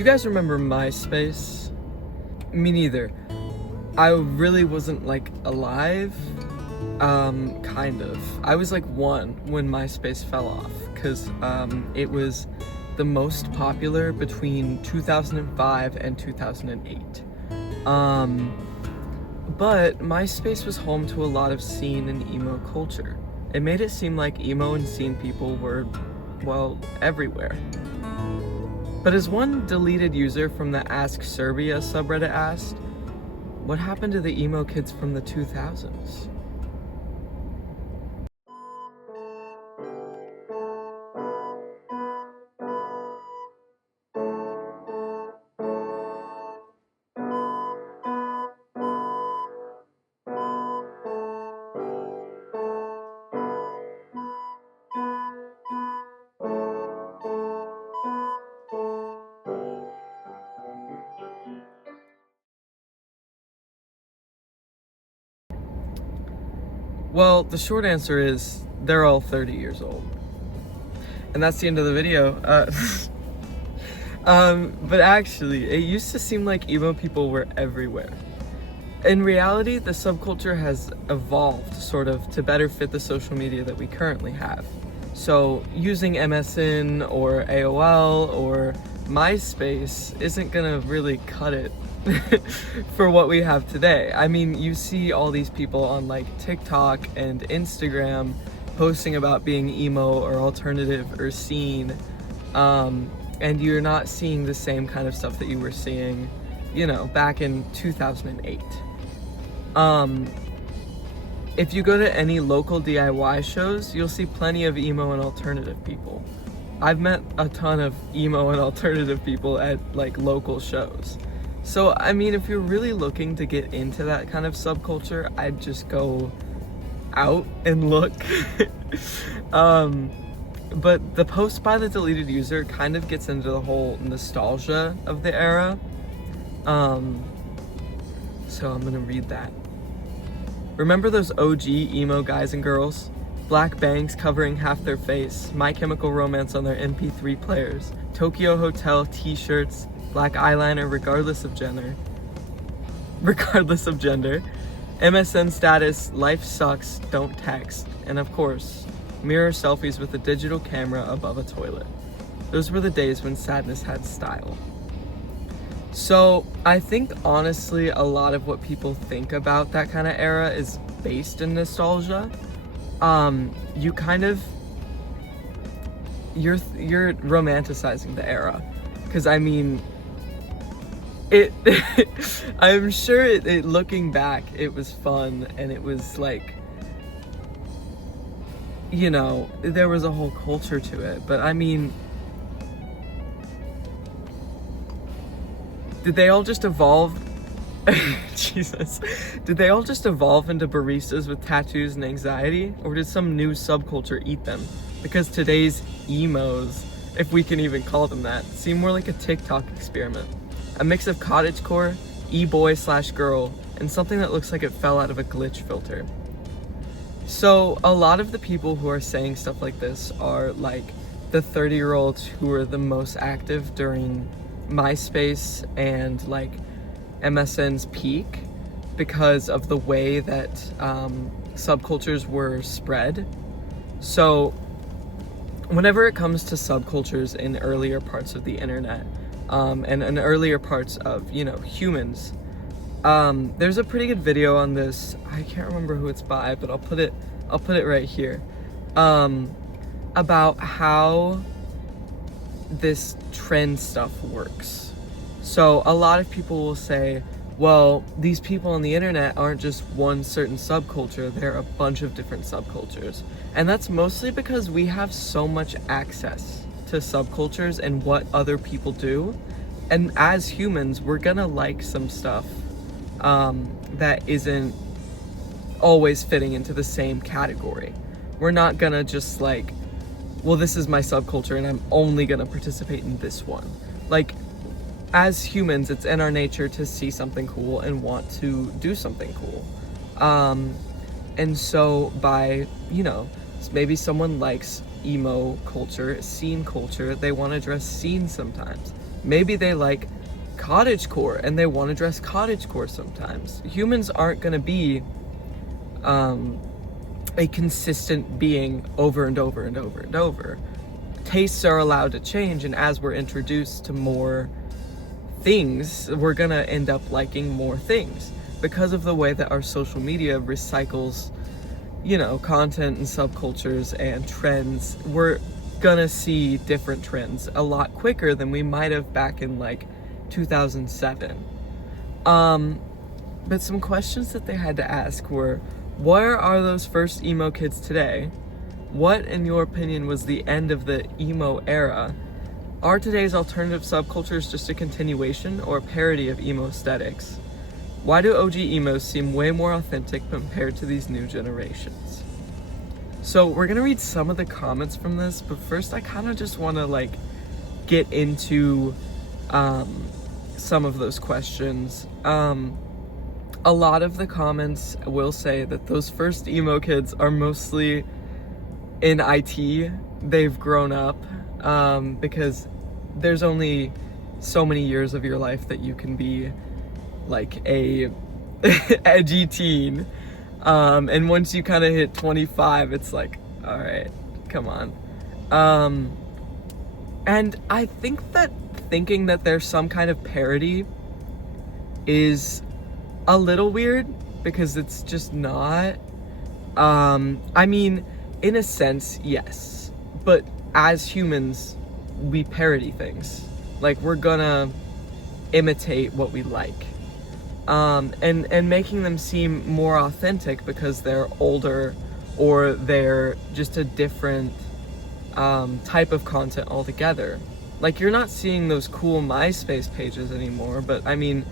you guys remember MySpace? Me neither. I really wasn't like alive. Kind of. I was like 1 when MySpace fell off, because it was the most popular between 2005 and 2008. But MySpace was home to a lot of scene and emo culture. It made it seem like emo and scene people were, well, everywhere. But as one deleted user from the Ask Serbia subreddit asked, what happened to the emo kids from the 2000s? Well, the short answer is they're all 30 years old. And that's the end of the video. But actually, it used to seem like emo people were everywhere. In reality, the subculture has evolved sort of to better fit the social media that we currently have. So using MSN or AOL or MySpace isn't gonna really cut it for what we have today. I mean, you see all these people on like TikTok and Instagram posting about being emo or alternative or scene, and you're not seeing the same kind of stuff that you were seeing, you know, back in 2008. If you go to any local DIY shows, you'll see plenty of emo and alternative people. I've met a ton of emo and alternative people at like local shows. So, I mean, if you're really looking to get into that kind of subculture, I'd just go out and look. But the post by the deleted user kind of gets into the whole nostalgia of the era. So I'm gonna read that. Remember those OG emo guys and girls? Black bangs covering half their face, My Chemical Romance on their MP3 players, Tokyo Hotel t-shirts, black eyeliner regardless of gender, MSN status, life sucks, don't text, and of course, mirror selfies with a digital camera above a toilet. Those were the days when sadness had style. So I think honestly a lot of what people think about that kind of era is based in nostalgia. You kind of, you're romanticizing the era, because I mean, I'm sure it looking back, it was fun, and it was like, you know, there was a whole culture to it. But I mean, did they all just evolve? Jesus. Did they all just evolve into baristas with tattoos and anxiety? Or did some new subculture eat them? Because today's emos, if we can even call them that, seem more like a TikTok experiment. A mix of cottagecore, e-boy/girl, and something that looks like it fell out of a glitch filter. So a lot of the people who are saying stuff like this are like the 30-year-olds who were the most active during MySpace and like MSN's peak, because of the way that subcultures were spread. So whenever it comes to subcultures in earlier parts of the internet, and in earlier parts of, you know, humans, there's a pretty good video on this. I can't remember who it's by, but I'll put it right here, about how this trend stuff works. So a lot of people will say, well, these people on the internet aren't just one certain subculture, they're a bunch of different subcultures. And that's mostly because we have so much access to subcultures and what other people do. And as humans, we're gonna like some stuff that isn't always fitting into the same category. We're not gonna just like, well, this is my subculture and I'm only gonna participate in this one. Like, as humans, it's in our nature to see something cool and want to do something cool. And so by, you know, maybe someone likes emo culture, scene culture, they want to dress scene sometimes. Maybe they like cottagecore and they want to dress cottagecore sometimes. Humans aren't going to be a consistent being over and over and over and over. Tastes are allowed to change, and as we're introduced to more things, we're going to end up liking more things because of the way that our social media recycles, you know, content and subcultures and trends. We're gonna see different trends a lot quicker than we might have back in like 2007. But some questions that they had to ask were, where are those first emo kids today? What, in your opinion, was the end of the emo era? Are today's alternative subcultures just a continuation or a parody of emo aesthetics? Why do OG emos seem way more authentic compared to these new generations? So we're gonna read some of the comments from this, but first I kind of just want to like get into some of those questions. A lot of the comments will say that those first emo kids are mostly in IT. They've grown up because there's only so many years of your life that you can be like a edgy teen. And once you kind of hit 25, it's like, all right, come on. And I think that thinking that there's some kind of parody is a little weird because it's just not. I mean, in a sense, yes, but as humans, we parody things. Like, we're gonna imitate what we like. And making them seem more authentic because they're older or they're just a different type of content altogether. Like, you're not seeing those cool MySpace pages anymore, but I mean,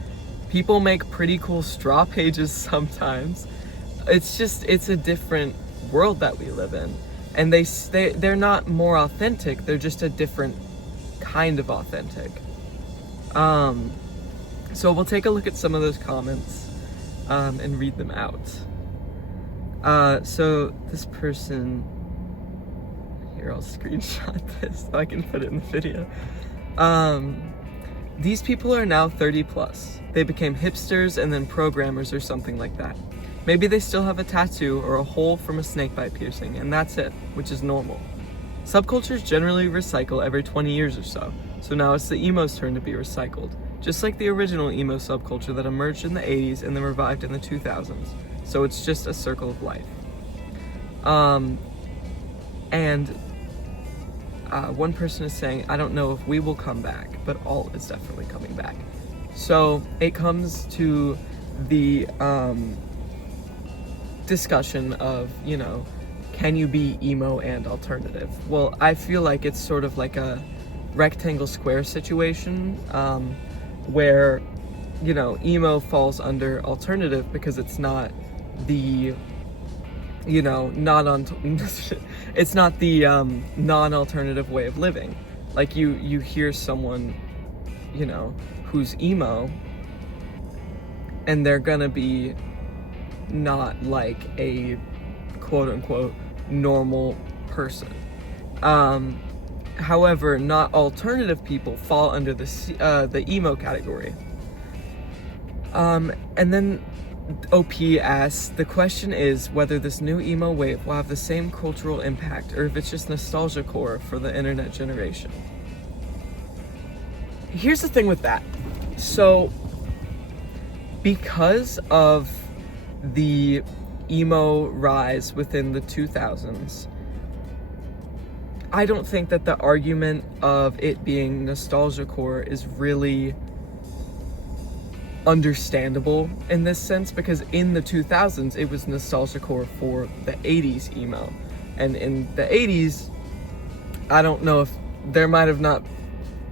people make pretty cool straw pages sometimes. It's a different world that we live in, and they're not more authentic, they're just a different kind of authentic. So we'll take a look at some of those comments and read them out. So this person, here, I'll screenshot this so I can put it in the video. These people are now 30 plus. They became hipsters and then programmers or something like that. Maybe they still have a tattoo or a hole from a snakebite piercing, and that's it, which is normal. Subcultures generally recycle every 20 years or so now it's the emo's turn to be recycled. Just like the original emo subculture that emerged in the 80s and then revived in the 2000s. So it's just a circle of life. One person is saying, I don't know if we will come back, but all is definitely coming back. So it comes to the discussion of, you know, can you be emo and alternative? Well, I feel like it's sort of like a rectangle square situation, where, you know, emo falls under alternative because it's not the, you know, it's not the non-alternative way of living. Like, you hear someone, you know, who's emo, and they're gonna be not like a quote-unquote normal person. However, not alternative people fall under the emo category. And then OP asks, the question is whether this new emo wave will have the same cultural impact or if it's just nostalgia core for the internet generation. Here's the thing with that. So, because of the emo rise within the 2000s, I don't think that the argument of it being nostalgia core is really understandable in this sense, because in the 2000s it was nostalgia core for the 80s emo, and in the 80s, I don't know if there might have not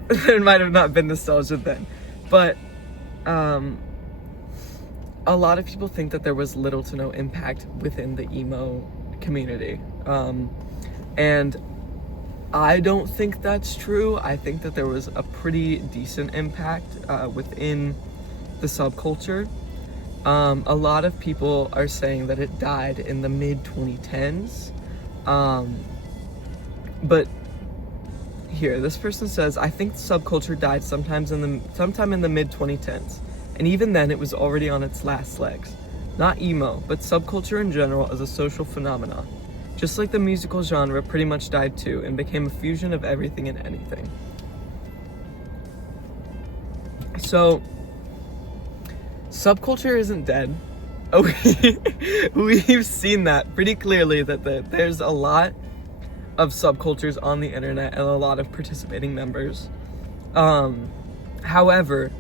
been nostalgia then, but a lot of people think that there was little to no impact within the emo community, and I don't think that's true. I think that there was a pretty decent impact within the subculture. A lot of people are saying that it died in the mid 2010s, but here, this person says, I think subculture died sometime in the mid 2010s, and even then it was already on its last legs. Not emo, but subculture in general as a social phenomenon. Just like the musical genre pretty much died too and became a fusion of everything and anything. So, subculture isn't dead. We've seen that pretty clearly, that there's a lot of subcultures on the internet and a lot of participating members. However,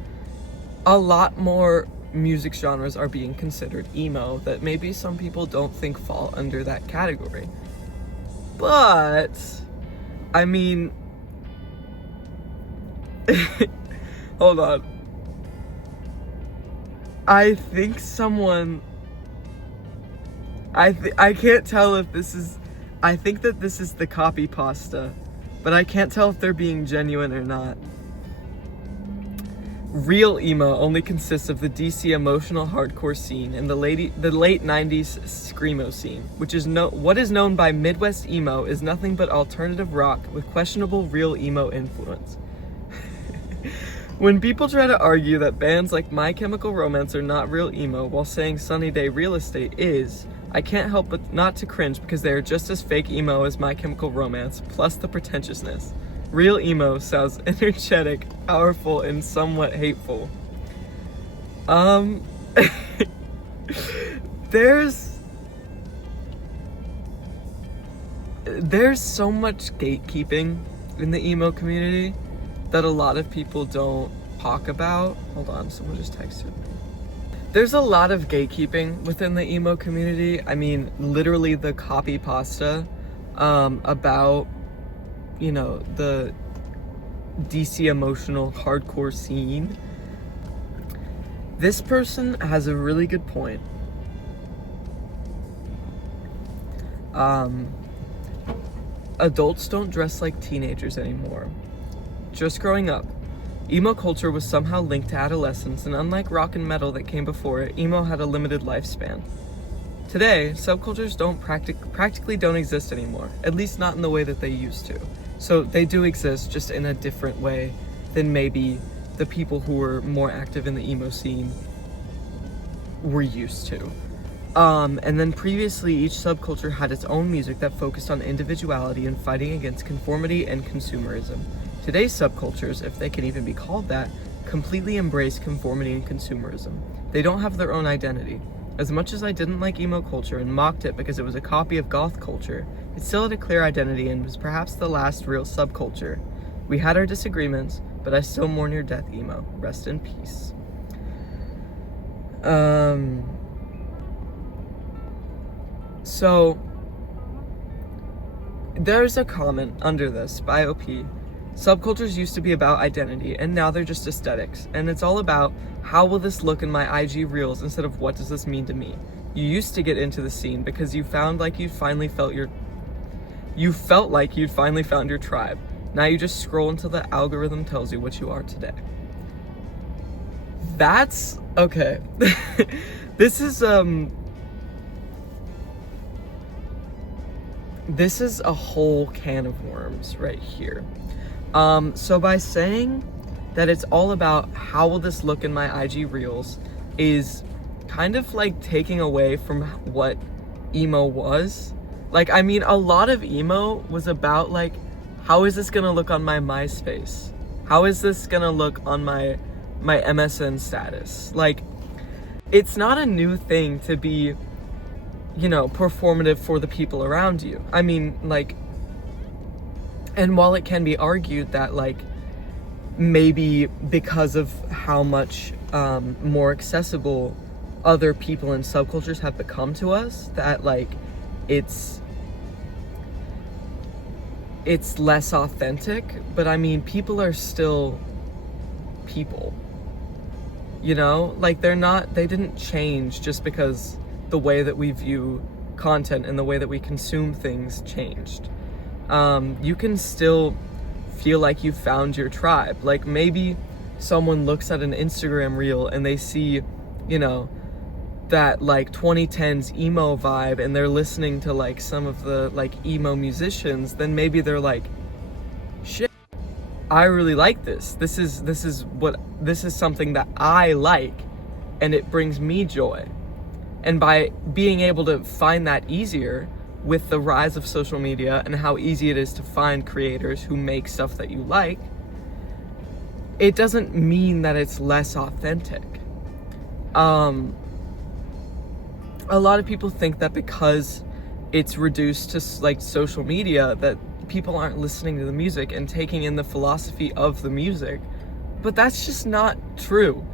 a lot more music genres are being considered emo that maybe some people don't think fall under that category. But, I mean, hold on. I think someone, I can't tell if this is, I think that this is the copy pasta, but I can't tell if they're being genuine or not. Real emo only consists of the DC emotional hardcore scene and the late 90s screamo scene, which is what is known by Midwest emo is nothing but alternative rock with questionable real emo influence. When people try to argue that bands like My Chemical Romance are not real emo while saying Sunny Day Real Estate is, I can't help but not to cringe because they are just as fake emo as My Chemical Romance, plus the pretentiousness. Real emo sounds energetic, powerful, and somewhat hateful. There's so much gatekeeping in the emo community that a lot of people don't talk about. Hold on, someone just texted me. There's a lot of gatekeeping within the emo community. I mean, literally the copy pasta about, you know, the DC emotional hardcore scene. This person has a really good point. Adults don't dress like teenagers anymore. Just growing up, emo culture was somehow linked to adolescence, and unlike rock and metal that came before it, emo had a limited lifespan. Today, subcultures practically don't exist anymore, at least not in the way that they used to. So they do exist, just in a different way than maybe the people who were more active in the emo scene were used to. And then previously, each subculture had its own music that focused on individuality and fighting against conformity and consumerism. Today's subcultures, if they can even be called that, completely embrace conformity and consumerism. They don't have their own identity. As much as I didn't like emo culture and mocked it because it was a copy of goth culture, it still had a clear identity and was perhaps the last real subculture. We had our disagreements, but I still mourn your death, emo. Rest in peace. So, there's a comment under this by OP. Subcultures used to be about identity, and now they're just aesthetics. And it's all about, how will this look in my IG reels instead of what does this mean to me? You used to get into the scene because you felt like you'd finally found your tribe. Now you just scroll until the algorithm tells you what you are today. That's, okay. This is a whole can of worms right here. So by saying that it's all about how will this look in my IG reels is kind of like taking away from what emo was. Like, I mean, a lot of emo was about like, how is this gonna look on my MySpace? How is this gonna look on my MSN status? Like, it's not a new thing to be, you know, performative for the people around you. I mean, like, and while it can be argued that, like, maybe because of how much more accessible other people and subcultures have become to us, that, like, it's less authentic, but I mean, people are still people, you know? Like, they didn't change just because the way that we view content and the way that we consume things changed. You can still feel like you found your tribe. Like, maybe someone looks at an Instagram reel and they see, you know, that like 2010s emo vibe, and they're listening to like some of the like emo musicians, then maybe they're like, shit, I really like this. This is something that I like, and it brings me joy. And by being able to find that easier with the rise of social media and how easy it is to find creators who make stuff that you like, it doesn't mean that it's less authentic. A lot of people think that because it's reduced to like social media that people aren't listening to the music and taking in the philosophy of the music, but that's just not true.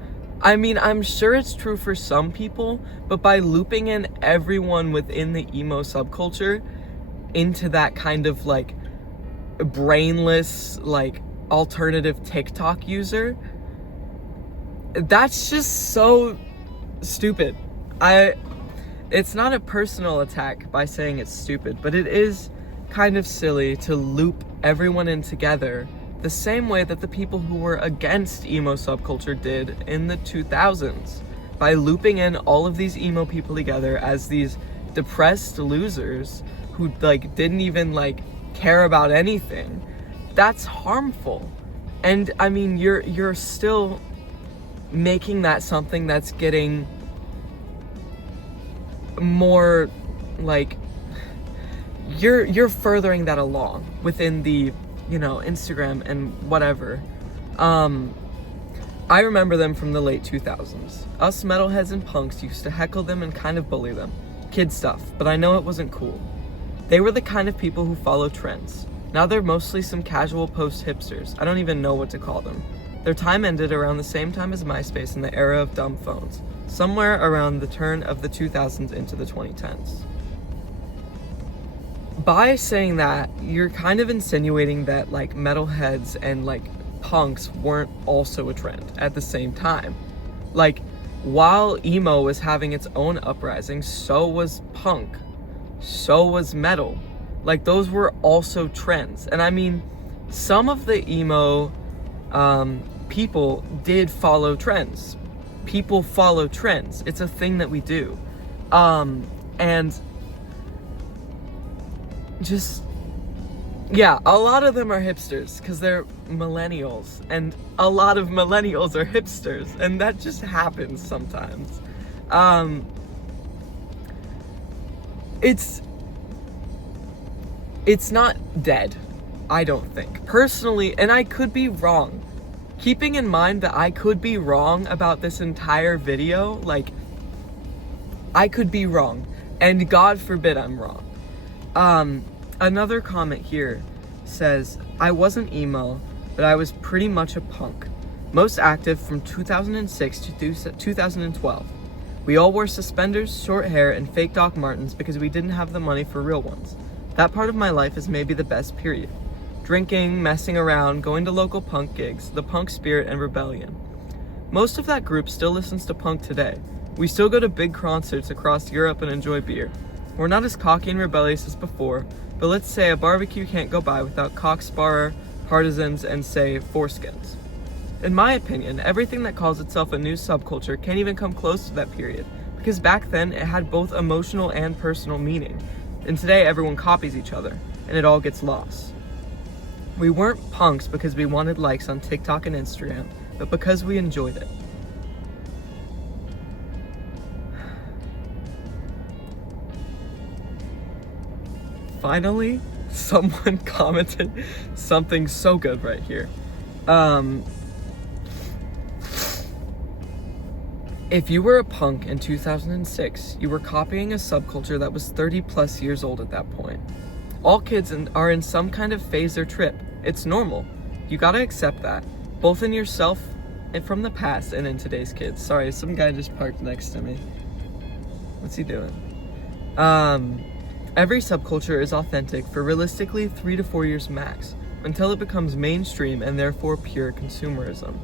I mean, I'm sure it's true for some people, but by looping in everyone within the emo subculture into that kind of like brainless, like alternative TikTok user, that's just so stupid. It's not a personal attack by saying it's stupid, but it is kind of silly to loop everyone in together the same way that the people who were against emo subculture did in the 2000s, by looping in all of these emo people together as these depressed losers who like didn't even like care about anything. That's harmful. And I mean, you're still making that something that's getting more like, you're furthering that along within the, you know, Instagram and whatever. I remember them from the late 2000s. Us metalheads and punks used to heckle them and kind of bully them. Kid stuff, but I know it wasn't cool. They were the kind of people who follow trends. Now they're mostly some casual post hipsters. I don't even know what to call them. Their time ended around the same time as MySpace in the era of dumb phones, somewhere around the turn of the 2000s into the 2010s. By saying that, you're kind of insinuating that like metalheads and like punks weren't also a trend at the same time. Like, while emo was having its own uprising, so was punk, so was metal. Like, those were also trends. And I mean, some of the emo people did follow trends. People follow trends. It's a thing that we do. And just, yeah, a lot of them are hipsters because they're millennials, and a lot of millennials are hipsters, and that just happens sometimes. It's not dead, I don't think. Personally, and I could be wrong. Keeping in mind that I could be wrong about this entire video, like, I could be wrong, and God forbid I'm wrong. Another comment here says, I wasn't emo, but I was pretty much a punk. Most active from 2006 to 2012. We all wore suspenders, short hair, and fake Doc Martens because we didn't have the money for real ones. That part of my life is maybe the best period. Drinking, messing around, going to local punk gigs, the punk spirit and rebellion. Most of that group still listens to punk today. We still go to big concerts across Europe and enjoy beer. We're not as cocky and rebellious as before, but let's say a barbecue can't go by without cocksparrer, partisans, and say, foreskins. In my opinion, everything that calls itself a new subculture can't even come close to that period, because back then it had both emotional and personal meaning, and today everyone copies each other, and it all gets lost. We weren't punks because we wanted likes on TikTok and Instagram, but because we enjoyed it. Finally, someone commented something so good right here. If you were a punk in 2006, you were copying a subculture that was 30 plus years old at that point. All kids are in some kind of phase or trip. It's normal. You gotta accept that, both in yourself and from the past and in today's kids. Sorry, some guy just parked next to me. What's he doing? Every subculture is authentic for realistically 3 to 4 years max, until it becomes mainstream and therefore pure consumerism.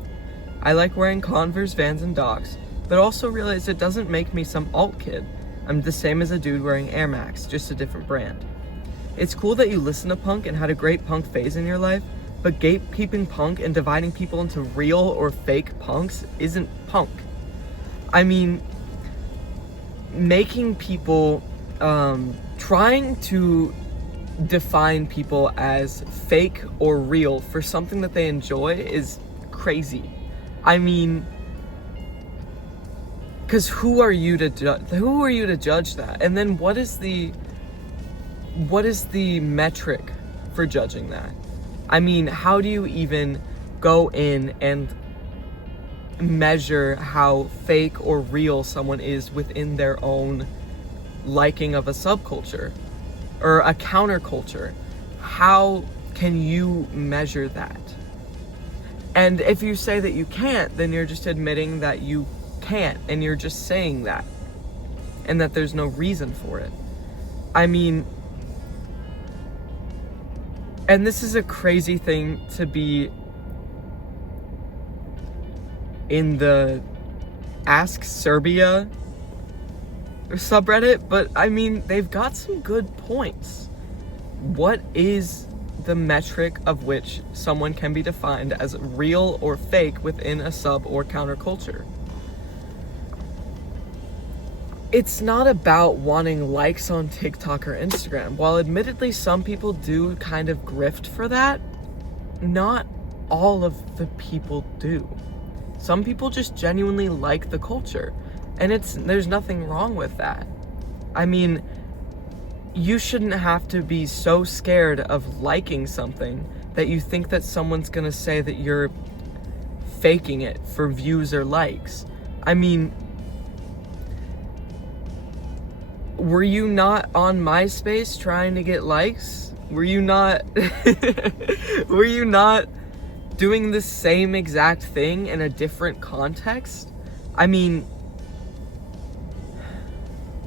I like wearing Converse, Vans, and Docs, but also realize it doesn't make me some alt kid. I'm the same as a dude wearing Air Max, just a different brand. It's cool that you listen to punk and had a great punk phase in your life, but gatekeeping punk and dividing people into real or fake punks isn't punk. I mean, making people, trying to define people as fake or real for something that they enjoy is crazy. I mean, because who are you to judge that? And then what is the metric for judging that? I mean, how do you even go in and measure how fake or real someone is within their own liking of a subculture or a counterculture? How can you measure that? And if you say that you can't, then you're just admitting that you can't, and you're just saying that, and that there's no reason for it. I mean, and this is a crazy thing to be in the Ask Serbia subreddit, but I mean, they've got some good points. What is the metric of which someone can be defined as real or fake within a sub or counterculture? It's not about wanting likes on TikTok or Instagram. While admittedly some people do kind of grift for that, not all of the people do. Some people just genuinely like the culture, and there's nothing wrong with that. I mean, you shouldn't have to be so scared of liking something that you think that someone's gonna say that you're faking it for views or likes. I mean, were you not on MySpace trying to get likes? Were you not doing the same exact thing in a different context? I mean,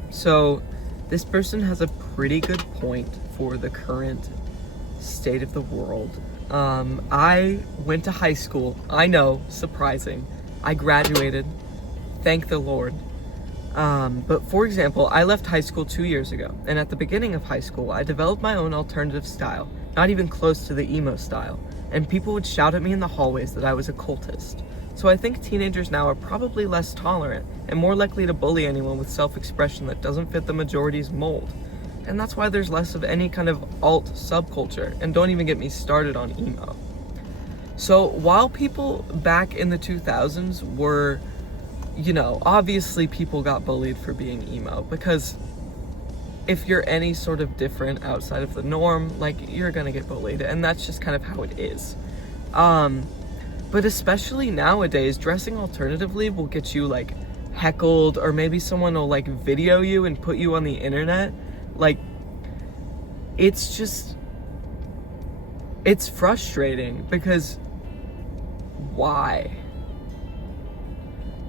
so this person has a pretty good point for the current state of the world. I went to high school. I know, surprising. I graduated. Thank the Lord. But for example, I left high school 2 years ago, and at the beginning of high school, I developed my own alternative style, not even close to the emo style, and people would shout at me in the hallways that I was a cultist. So I think teenagers now are probably less tolerant and more likely to bully anyone with self-expression that doesn't fit the majority's mold. And that's why there's less of any kind of alt subculture, and don't even get me started on emo. So while people back in the 2000s were, you know, obviously people got bullied for being emo, because if you're any sort of different outside of the norm, like, you're gonna get bullied, and that's just kind of how it is. But especially nowadays, dressing alternatively will get you, like, heckled, or maybe someone will, like, video you and put you on the internet. Like, it's just, it's frustrating, because why?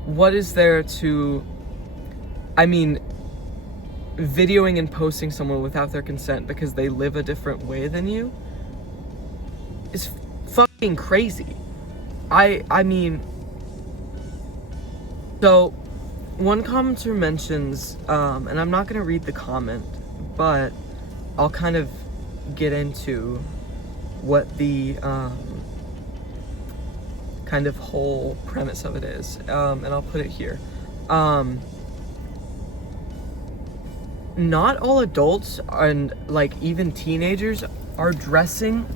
What is there to, I mean, videoing and posting someone without their consent because they live a different way than you is fucking crazy. I mean, so one commenter mentions, and I'm not gonna read the comment, but I'll kind of get into what the kind of whole premise of it is, and I'll put it here. Not all adults and, like, even teenagers are dressing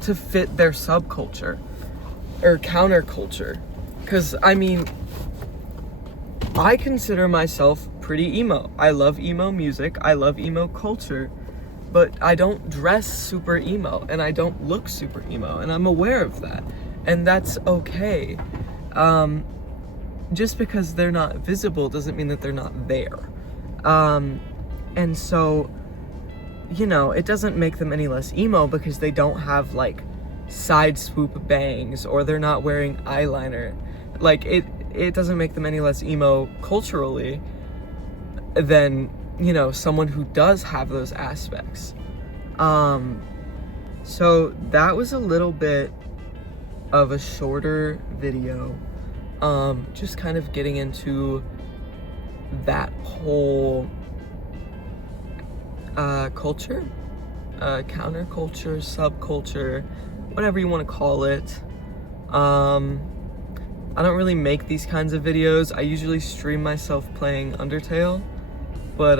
to fit their subculture or counterculture. Because, I mean, I consider myself pretty emo. I love emo music, I love emo culture, but I don't dress super emo, and I don't look super emo, and I'm aware of that, and that's okay. Just because they're not visible doesn't mean that they're not there. And so, you know, it doesn't make them any less emo because they don't have, like, side swoop bangs, or they're not wearing eyeliner. Like, it doesn't make them any less emo culturally than, you know, someone who does have those aspects. So that was a little bit of a shorter video, just kind of getting into that whole culture, counterculture, subculture, whatever you want to call it. I don't really make these kinds of videos. I usually stream myself playing Undertale, but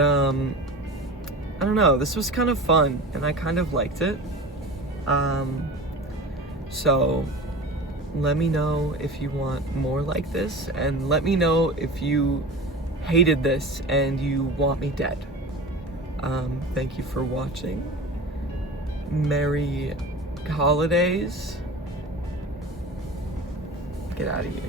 I don't know, this was kind of fun and I kind of liked it. So let me know if you want more like this, and let me know if you hated this and you want me dead. Thank you for watching. Merry holidays. Get out of here.